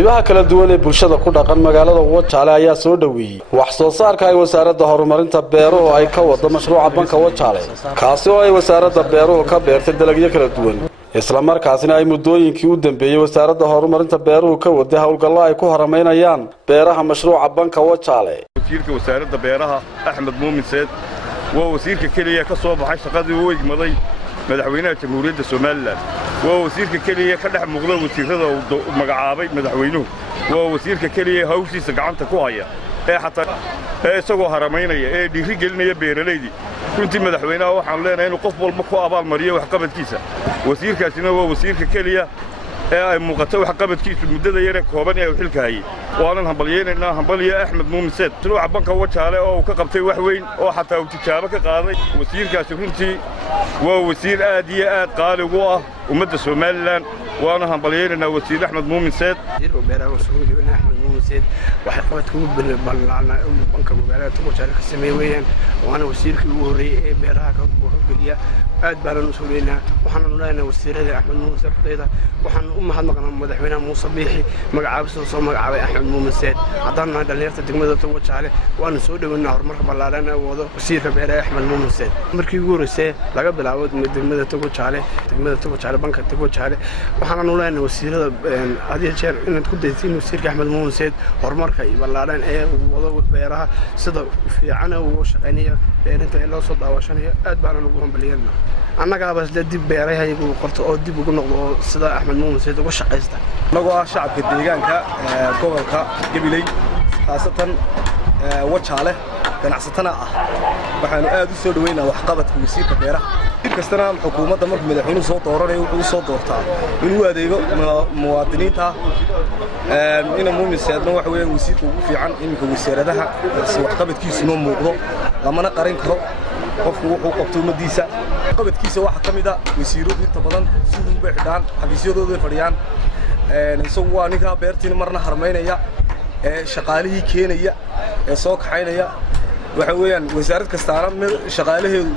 qaybaha kala duwan ee bulshada ku dhaqan magaalada Wajaale ayaa soo dhaweeyay wax soo saarka ay wasaaradda horumarinta beeruhu ay ka wado mashruuca banka Wajaale kaasi oo ay wasaaradda beeruhu ka beertay dalagyo kala duwan isla markaasina ay muddooyinkii u dambeeyay wasaaradda horumarinta beeruhu ka waday hawlgallo ay ku horumarinayaan beeraha mashruuca banka Wajaale wasiirka wasaaradda beeraha Axmed Muumin Said waa wasiirka kaliya ka soo baxay shaqadii uu igmaday madaxweynaha jamhuuriyadda Soomaaliland waa wasiirka kaliya ka dhex muuqda wasiirada uu magacaabay madaxweynuhu waa wasiirka kaliya hawshiisa gacanta ku haya isagoo haramaynaya ee dhiiri gelinaya beeraleydii runtii madaxweynaha waxaan leenahay inuu qof walba ku abaal mariyo wax qabadkiisa wasiirkaasina waa wasiirka kaliya ee ay muuqato wax qabadkiisu muddada yar ee kooban ee xilka hayay waanan hambalyeynaa hambaliya Axmed Muumin Said mashruuca banka Wajaale oo uu ka qabtay wax weyn oo xataa uu tijaabo ka qaaday wasiirkaasi runtii waa wasiir aad iyo aad qaali ugu ah ummadda Soomaaliland وانا همبلينا وسيد احمد مومن سيد waxay qabadku balana banka magaalada Wajaale ka sameeyeen waana wasiirkii ugu horeeyay ee beeraha ka geliya aad baan u soo leeyahay waxaan leenahay wasiirada Axmed Muumin Said waxaan u mahadnaqnaa madaxweynaha Muuse Biixi magacaabista soo magacaabay Axmed Muumin Said hadana dhalinyarada degmada Wajaale waan soo dhaweynaa horumarka ballaaran ee wado wasiirka beeraha Axmed Muumin Said markii ugu horeysay laga bilaabo degmada Wajaale banka Wajaale waxaan leenahay wasiirada adiga jeer inaad ku daytiin wasiirka Axmed Muumin Said horumarka iyo ballaaran ee wado beeraha sida fiican oo shaqeynaya beerinta ee loo soo daawashanayo aad baan ugu hambalyeynaa annaga bas dib beerahayagu qorto oo dib ugu noqdo sida Axmed Muumin Said ugu shaqeysta anagoo ah shacabka deegaanka gobolka Gabiley khaasatan Wajaale ganacsatana ah waxaanu aad u soo dhaweynaa wax qabadka wasiirka beeraha kastana xukuumadda markuu madaxweynuhu soo dooranayo wuxuu soo doortaa inuu adeego muwaadiniinta ina Muumin Saidna waxa weeyaan wasiirka ugu fiican iminka wasaaradaha wax qabadkiisu ma muuqdo lamana qarin karo qofku wuxuu qabto umadiisa qabadkiisa waxa kamid ah wasiiradu inta badan sidoo u bixidaan xafiisyadooda fadhiyaan isagu waa ninka beertiin marna harmeynaya shaqaalihii keenaya soo kaxaynaya waxa weeyaan wasaarad kastaana shaqaalaheedu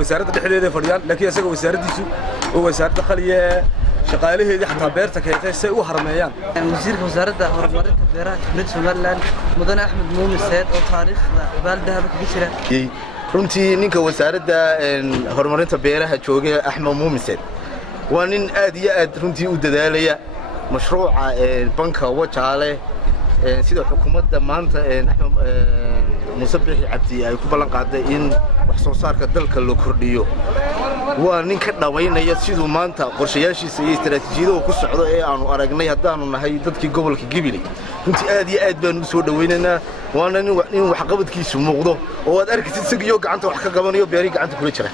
wasaaradda dhexdeeda fadhiyaan laakiin isaga wasaaradiisu oo wasaaradda khaliye shaqaalaheedii xataa beerta keentay say u harmeeyaan wasiirka wasaaradda horumarinta beeraha jamhuuriyadda Soomaaliland mudane Axmed Muumin Said oo taariikhda baaldahaba kaga jira runtii ninka wasaaradda horumarinta beeraha joogay Axmed Muumin Said waa nin aad iyo aad runtii u dadaalaya mashruuca banka Wajaale sida xukuumadda maanta Muuse Biixi Cabdi ay ku ballan qaaday in wax soo saarka dalka loo kordhiyo waa nin ka dhawaynaya sidoo maanta qorshayaashiisa iyo istaraatiijiyadaha ku socdo ee aanu aragnay haddaanu nahay dadkii gobolka Gabiley runtii aad iyo aad baan u soo dhaweynaynaa waana nin wax qabadkiisu muuqdo oo aad arkaysid isagiyo gacanta wax ka qabanayo beeri gacanta kula jira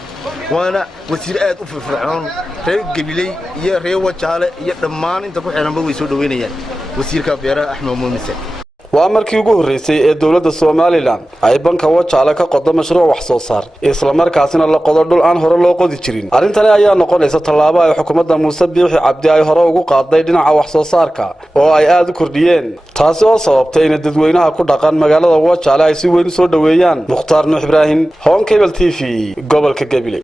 waana wasiir aad u firfircoon reer Gabiley iyo reer Wajaale iyo dhammaan inta ku xiranba way soo dhaweynayaan wasiirka beeraha Axmed Muumin Said waa markii ugu horeysay ee dawladda Soomaaliland ay banka Wajaale ka qodo mashruuc wax soo saar isla markaasina la qodo dhul aan hore loo qodi jirin arintani ayaa noqonaysa tallaabo ay xukuumadda Muuse Biixi Cabdi ay hore ugu qaaday dhinaca wax soo saarka oo ay aad u kordhiyeen taasi oo sababtay in dadweynaha ku dhaqan magaalada Wajaale ay si weyn u soo dhaweeyaan Mukhtaar Nuux Ibraahim Home Cable TV gobolka Gabiley